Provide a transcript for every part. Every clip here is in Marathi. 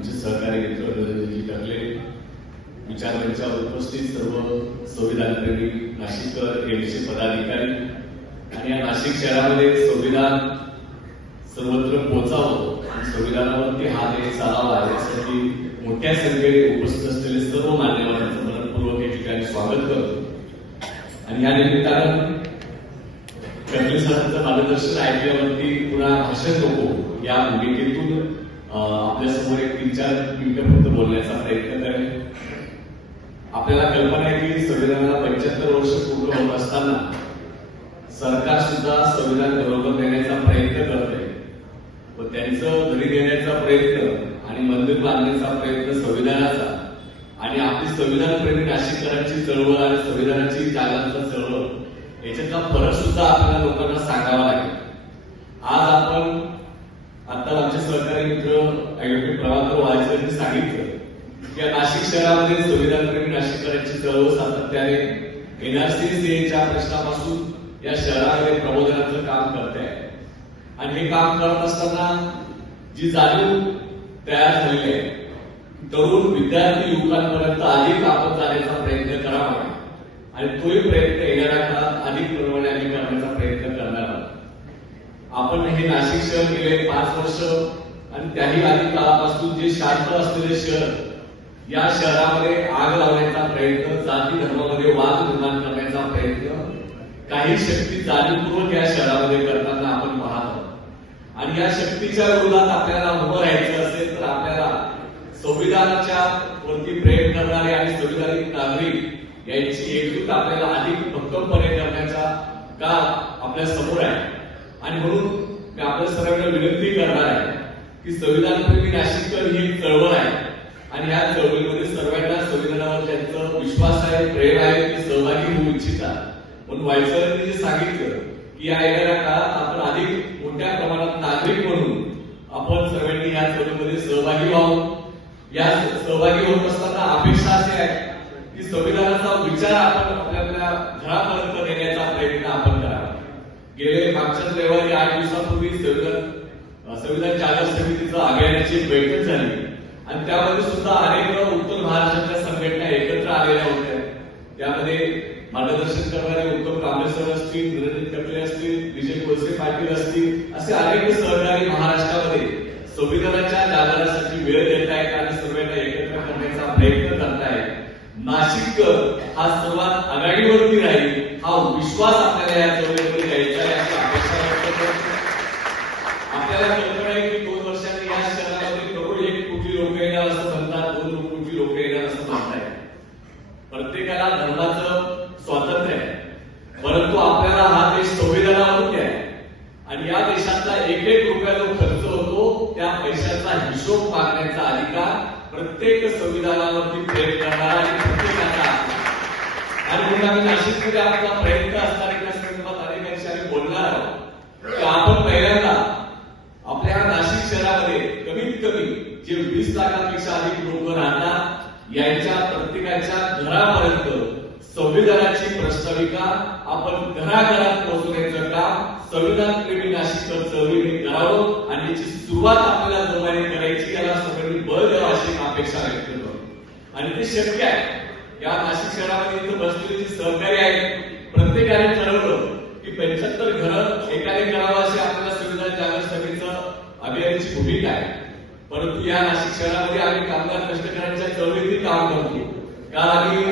आमचे सहकार्य मित्र धनंजयजी टकले विचारमंचावर उपस्थित सर्व संविधानप्रेमी नाशिककर यांचे पदाधिकारी आणि या नाशिक शहरामध्ये संविधान सर्वत्र पोहोचावं आणि संविधानावरती हा देश चालावा यासाठी मोठ्या संख्येने उपस्थित असलेले सर्व मान्यवरांचं मनपूर्वक या ठिकाणी स्वागत करतो. आणि या निमित्तानं कर्नल सरांचं मार्गदर्शन ऐकल्यावरती पुन्हा भाषण नको या भूमिकेतून आपल्यासमोर एक तीन चार मिनिटं फक्त बोलण्याचा प्रयत्न करेल आपल्याला कल्पना आहे की संविधानाला पंच्याहत्तर वर्ष पूर्ण होत असताना सरकार सुद्धा संविधान बरोबर देण्याचा प्रयत्न करत आहे व त्यांचं घरी देण्याचा प्रयत्न आणि मंदिर बांधण्याचा प्रयत्न संविधानाचा आणि आपली संविधानप्रेमी नाशिककरांची चळवळ आणि संविधानाची जागांचा चळवळ याच्यातला फरक सुद्धा आपल्याला लोकांना सांगावा लागेल. आज आपण आता आमचे सहकारी मित्र ऍडव्होकेट प्रभाकर सांगितलं. की या नाशिक शहरामध्ये संविधानप्रेमी नाशिककरांची चळवळ सातत्याने एनआरसीसीच्या प्रश्नापासून या शहरामध्ये प्रबोधनाचं काम करते आणि हे काम करत असताना जी जाणीव तयार झालेली आहे तरुण विद्यार्थी युवकांपर्यंत अधिक आपण जाण्याचा प्रयत्न करावा. आणि तोही प्रयत्न येणाऱ्या काळात अधिक प्रमाणाने करण्याचा प्रयत्न करणार आहोत. आपण हे नाशिक शहर गेले पाच वर्ष आणि त्याही आधी काळापासून जे शांत असलेले शहर या शहरामध्ये आग लावण्याचा प्रयत्न जाती धर्मामध्ये वाद निर्माण करण्याचा प्रयत्न काही शक्ती जाणीवपूर्वक या शहरामध्ये करताना आपण पाहत आहोत. आणि या शक्तीच्या विरोधात आपल्याला उभं राहायचं असेल तर आपल्याला संविधानाच्या वरती प्रेम करणारे आणि संविधानिक नागरिक यांची एकजूट आपल्याला अधिक भक्कमपणे करण्याचा काळ आपल्यासमोर आहे. आणि म्हणून मी आपल्या सर्वांना विनंती करणार आहे की संविधानप्रेमी नाशिककर ही एक चळवळ आहे. आणि या चळवळीमध्ये सर्वांना संविधानावर त्यांचा विश्वास आहे प्रेम आहे ते सहभागी होऊ इच्छितात. म्हणून वायसरांनी जे सांगितलं की या येणाऱ्या काळात आपण अधिक मोठ्या प्रमाणात नागरिक म्हणून आपण सर्वांनी या चळवळीमध्ये सहभागी व्हावं. या सहभागी होत असताना अपेक्षा अशी आहे की संविधानाचा विचार आपण आपल्या आपल्या घरापर्यंत नेण्याचा प्रयत्न आपण करावा गेले मागच्याच रविवारी आठ दिवसापूर्वी संविधान संविधान जागर समितीचं आघाडीची बैठक झाली. आणि त्यामध्ये सुद्धा अनेक उत्तर महाराष्ट्राच्या संघटना एकत्र आलेल्या होत्या. त्यामध्ये मार्गदर्शन करणारे उत्तम कांबळे सर असतील निरंजन टकले असतील विजय कोळसे पाटील असतील असे अनेक सहकारी महाराष्ट्रामध्ये संविधानाच्या जागरणासाठी वेळ देत आहेत आणि सर्वांना एकत्र करण्याचा प्रयत्न करतायत नाशिक हा सर्वात आघाडीवरती राहील हा विश्वास आपल्याला या चळवळीमध्ये द्यायचा आहे आपल्याला कल्पना आहे की दोन वर्षांनी या शहरामध्ये करोड एक कोटी लोक येणार असं म्हणतात दोन कोटी लोक येणार असं म्हणताय? प्रत्येकाला धर्माचं स्वातंत्र्य आहे. परंतु आपल्याला हा देश संविधानावरती आहे. आणि या देशातला एक एक रुपया जो खर्च होतो त्या पैशाचा हिशोब मागण्याचा अधिकार प्रत्येक संविधानावरती प्रेम करणारा आणि प्रत्येकाचा आणि म्हणून आम्ही नाशिकमध्ये आपला प्रयत्न असणार आहे त्या संदर्भात अनेकांशी आम्ही बोलणार आहोत की आपण पहिल्यांदा आपल्या नाशिक शहरामध्ये कमीत कमी जे वीस लाखांपेक्षा अधिक लोक राहतात यांच्या प्रत्येकाच्या घरापर्यंत संविधानाची प्रस्ताविका आपण घराघरात पोहोचवण्याचं काम संविधान प्रेमी नाशिककर चळवळीने करावं आणि याची सुरुवात आपल्याला जोमाने करायची याला सगळ्यांनी बळ द्यावं अशी अपेक्षा व्यक्त करतो. आणि ते शक्य आहे. या नाशिक शहरामध्ये इथं बसलेले जे सहकारी आहेत प्रत्येकाने ठरवलं की पंच्याहत्तर घरं एकाने करावं अशी आपल्याला संविधान जागर सभेचं अभियानाची भूमिका आहे. परंतु या नाशिक शहरामध्ये आम्ही कामगार कष्टकऱ्यांच्या चळवळीतील काम करतो. काल आम्ही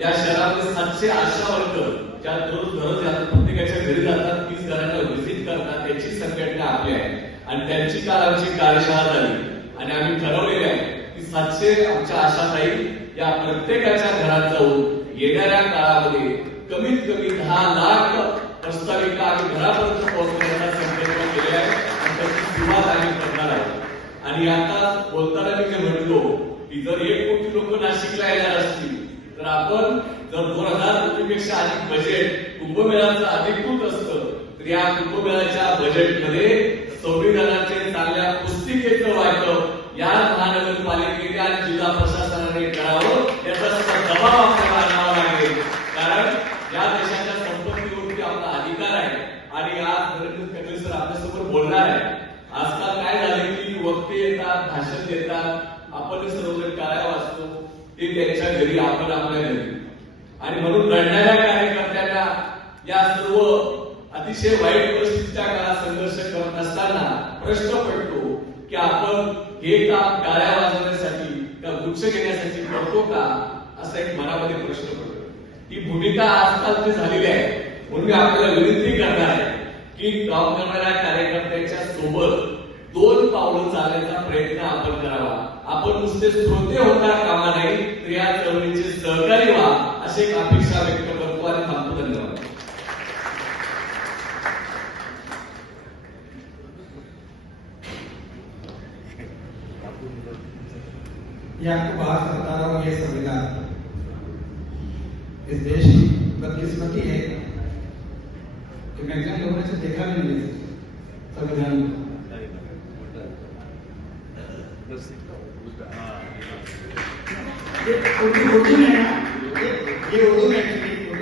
या शहरामध्ये सातशे आशा वर्ग ज्या दररोज दररोज जातात प्रत्येकाच्या घरी जातात तीच घरांना व्हिजिट करतात त्याची संघटना आपली आहे. आणि त्यांची काल आमची कार्यशाळा झाली. आणि आम्ही ठरवलेले आहे की सातशे आमच्या आशाताई या प्रत्येकाच्या घरात जाऊन येणाऱ्या काळामध्ये कमीत कमी दहा लाख प्रस्ताविका आम्ही घरापर्यंत पोहोचवण्याचा संकल्प केले आहे. आणि त्याची सुरुवात आम्ही करणार आहे आणि आता बोलताना मी जे म्हटलो की जर एक कोटी लोक नाशिकला येणार असतील तर आपण जर दोन हजार कोटीपेक्षा अधिक बजेट कुंभमेळ्याचं अधिकृत असतं तर या कुंभमेळ्याच्या बजेटमध्ये संविधानाचे चांगल्या पुस्तिकेचं वाटप या महानगरपालिकेने आणि जिल्हा प्रशासनाने करावं याचा सुद्धा दबाव आपल्याला आणावा लागेल कारण या देशाच्या संपत्तीवरती आपला अधिकार आहे. आणि आज नरेंद्र फडणवीस सर आपल्यासमोर बोलणार आहे आजकाल दर्शन देतात. आपण सर्वजण टाळ्या वाचतो ते त्यांच्या घरी आपण आपल्या घरी. आणि म्हणून लढणाऱ्या कार्यकर्त्यांना या सर्व अतिशय वाईट परिस्थितीच्या काळात संघर्ष करत असताना प्रश्न पडतो की आपण हे काम टाळ्या वाजवण्यासाठी का वृक्ष घेण्यासाठी करतो का असा एक मनामध्ये प्रश्न पडतो. ही भूमिका आजकाल झालेली आहे. म्हणून मी आपल्याला विनंती करणार आहे की काम करणाऱ्या कार्यकर्त्यांच्या सोबत दोन पावलं चालण्याचा प्रयत्न आपण करावा. आपण नुसते श्रोते होता कामा नाही तर या चळवळीचे सहकारी व्हा अशी एक अपेक्षा व्यक्त करतो आणि थांबतो. धन्यवाद. ये संविधान. इस देश की बदकिस्मती है कि मैक्सिमम लोगों ने देखा भी नहीं संविधान को. में में है में में है में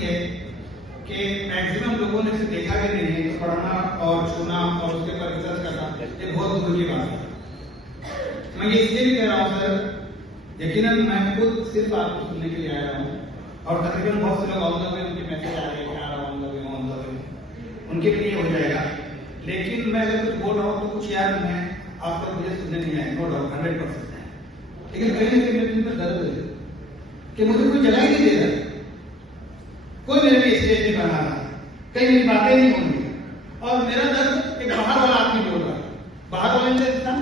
है लोगों ने देखा भी नहीं है पढ़ना और छूना और उसके ऊपर करना ये बहुत है मैं ये इसलिए भी कह रहा हूँ सर यकीनन मैं खुद सिर्फ़ आपको सुनने के लिए आया हूँ और तकरीबन बहुत से लोग वे उनके मैसेज आ रहे हैं ऑन द वे उनके लिए हो जाएगा। लेकिन मैं अगर कुछ बोल रहा हूँ तो कुछ यार है आप तक मुझे सुनने नहीं आए नो डाउट हंड्रेड परसेंट है। लेकिन कहीं ना कहीं मेरे दिन में दर्द है कि मुझे कोई जगह नहीं दे रहा। कोई मेरे लिए स्टेज नहीं बना रहा। कहीं मेरी बातें नहीं होंगी। और मेरा दर्द एक बाहर वाला आदमी बोल रहा है। बाहर वाला इंसान